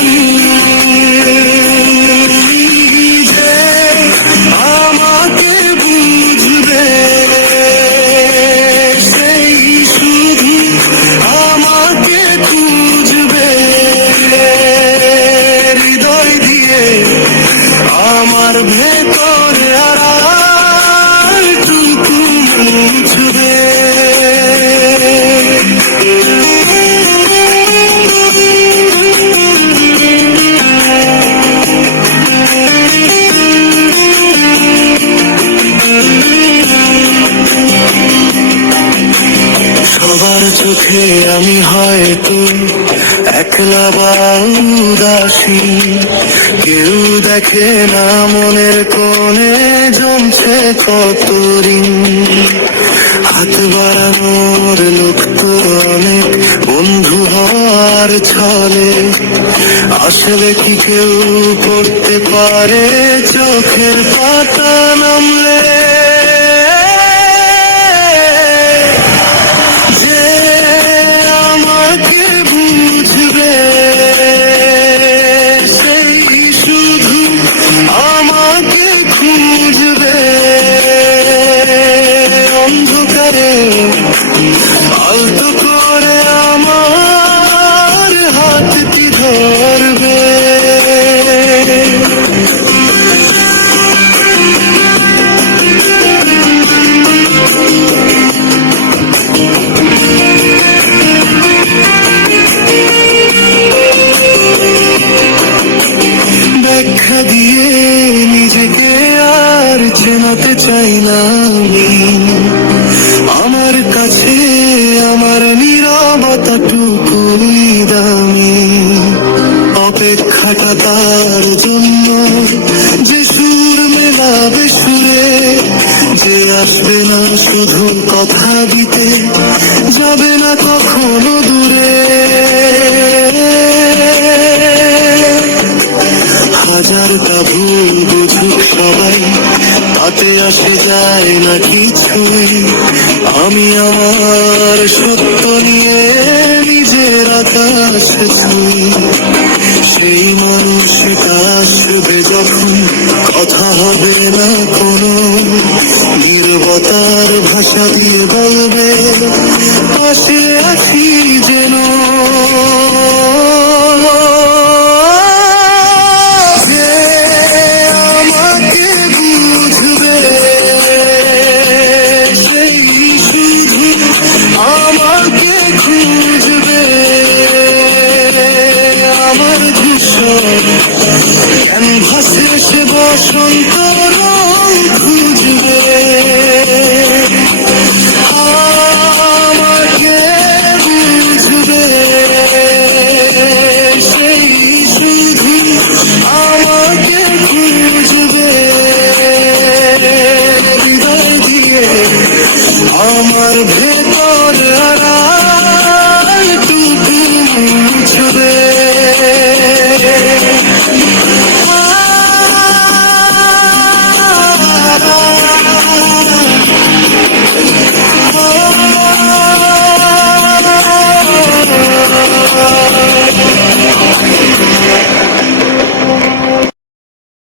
Thank you. একলা বা উদাসী কেউ দেখে না মনের কোণে জমছে কত ঋণ। হাত বাড়ানোর লোক তো অনেক, বন্ধু হওয়ার ছলে আসলে কি কেউ করতে পারে? চোখের পাতা নামলে শুধু কথা দিতে যাবে না কখনো দূরে। হাজারটা ভুল বুঝুক সবাই, তাতে আসে যায় না কিছুই। আমি আমার সত্য নিয়ে নিজের আকাশ ছুঁই সেই মানুষটা আসবে যখন কথা হবে না কোনো। নির্বতার ভাষা দিয়ে বলবে, পাশে আছি যেন। আমাকে বুঝবে ভীষণ ক্যানভাসে সে বসন্ত রং খুঁজবে আমাকে বুঝবে সেই শুধু আমাকে খুঁজবে হৃদয় দিয়ে আমার ভে